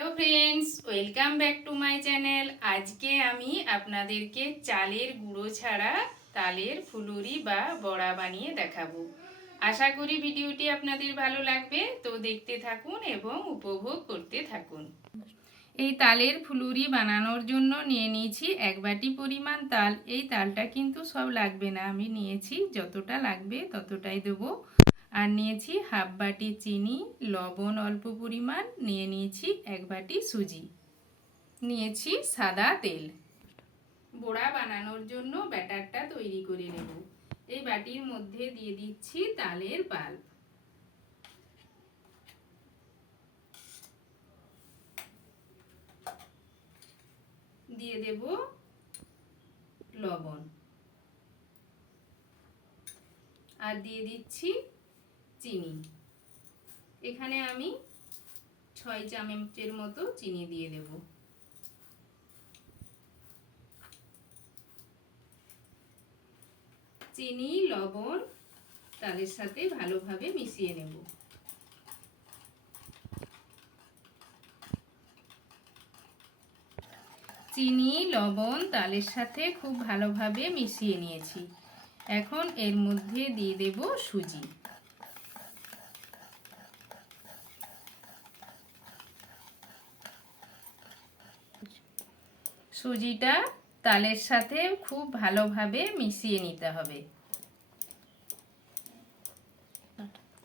Hello friends, welcome back to my channel. आज के आमी आपनादेरके चालेर गुड़ो छाड़ा तालेर फुलुरी बा बड़ा बानिए देखाबो। आशा करी भिडियोटी आपनादेर भालो लागबे, तो देखते थाकुन एबं उपभोग करते थाकुन। এই তালের ফুলুরি বানানোর জন্য নিয়ে নিয়েছি এক বাটি পরিমাণ তাল। এই তালটা কিন্তু সব লাগবে না, আমি নিয়েছি যতটা লাগবে ততটাই দেবো। আর নিয়েছি হাফ বাটি চিনি, লবণ অল্প পরিমাণ, নিয়ে নিয়েছি এক বাটি সুজি, নিয়েছি সাদা তেল। বড়া বানানোর জন্য ব্যাটারটা তৈরি করে নেব। এই বাটির মধ্যে দিয়ে দিচ্ছি তালের পাল্প, দিয়ে দেব লবণ, আর দিয়ে দিচ্ছি চিনি। এখানে আমি 6 চামচের মতো চিনি দিয়ে দেব। চিনি লবণ তালের সাথে ভালোভাবে মিশিয়ে নেব। চিনি লবণ তালের সাথে খুব ভালোভাবে মিশিয়ে নিয়েছি। এখন এর মধ্যে দিয়ে দেব সুজি। সুজিটা তালের সাথে খুব ভালোভাবে মিশিয়ে নিতে হবে।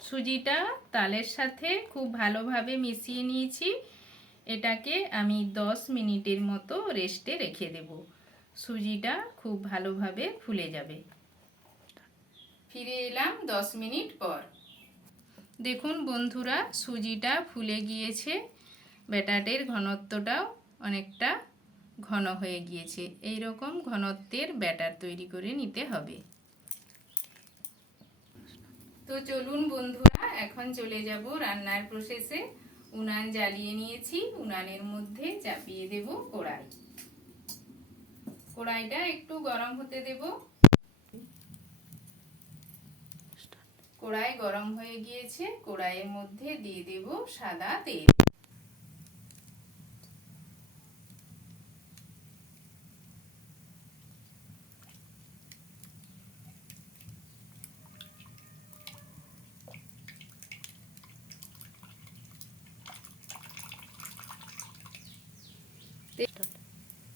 সুজিটা তালের সাথে খুব ভালোভাবে মিশিয়ে নিয়েছি। এটাকে আমি 10 মিনিটের মতো রেস্টে রেখে দেব। সুজিটা খুব ভালোভাবে ফুলে যাবে। ফিরে এলাম 10 মিনিট পর। দেখুন বন্ধুরা, সুজিটা ফুলে গিয়েছে, ব্যাটারের ঘনত্বটাও অনেকটা ঘন হয়ে গিয়েছে। এই রকম ঘনত্বের ব্যাটার তৈরি করে নিতে হবে। তো চলুন বন্ধুরা, এখন চলে যাব রান্নার প্রসেসে। উনান জ্বালিয়ে নিয়েছি, উনানের মধ্যে চাপিয়ে দেব কড়াই। কড়াইটা একটু গরম হতে দেব। কড়াই গরম হয়ে গিয়েছে, কড়াইয়ের মধ্যে দিয়ে দেব সাদা তেল।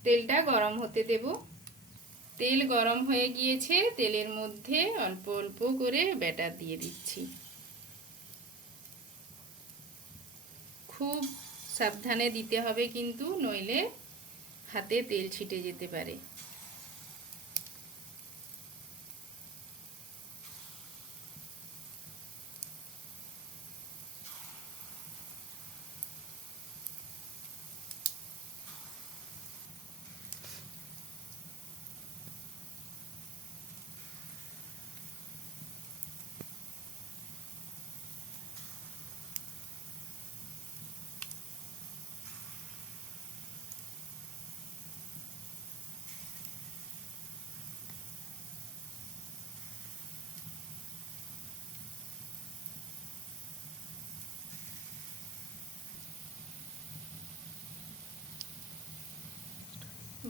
তেলটা গরম হতে দেব। তেল গরম হয়ে গিয়েছে, তেলের মধ্যে অল্প অল্প করে ব্যাটার দিয়ে দিচ্ছি। খুব সাবধানে দিতে হবে কিন্তু, নইলে হাতে তেল ছিটে যেতে পারে।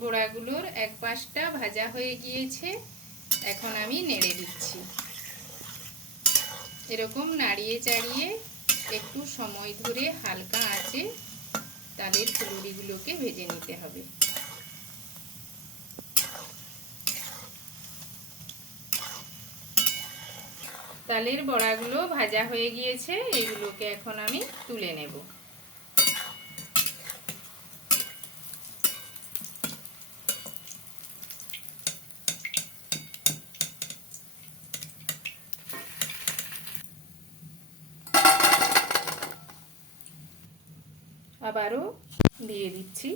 বড়াগুলোর এক পাশটা ভাজা হয়ে গিয়েছে, এখন আমি নেড়ে দিচ্ছি। এরকম নাড়িয়ে চাড়িয়ে একটু সময় ধরে হালকা আঁচে তালের ফুলুরিগুলোকে ভেজে নিতে হবে। তালের বড়াগুলো ভাজা হয়ে গিয়েছে, এগুলোকে এখন আমি তুলে নেব। আবারও দিয়ে দিচ্ছি।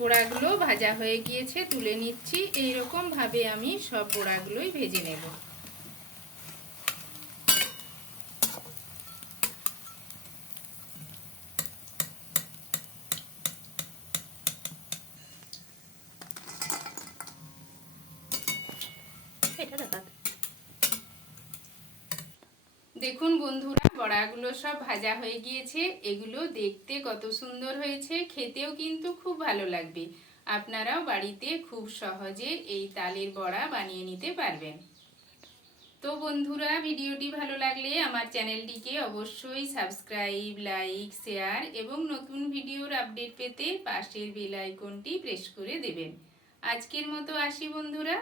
বড়াগুলো ভাজা হয়ে গিয়েছে, তুলে নিচ্ছি। এইরকম ভাবে আমি সব বড়াগুলোই ভেজে নেব। দেখুন বন্ধুরা, বড়াগুলো সব ভাজা হয়ে গিয়েছে। এগুলো দেখতে কত সুন্দর হয়েছে, খেতেও কিন্তু খুব ভালো লাগবে। আপনারাও বাড়িতে খুব সহজে এই তালের বড়া বানিয়ে নিতে পারবেন। তো বন্ধুরা, ভিডিওটি ভালো লাগলে আমার চ্যানেলটিকে অবশ্যই সাবস্ক্রাইব, লাইক, শেয়ার এবং নতুন ভিডিওর আপডেট পেতে পাশের বেল আইকনটি প্রেস করে দেবেন। আজকের মতো আসি বন্ধুরা।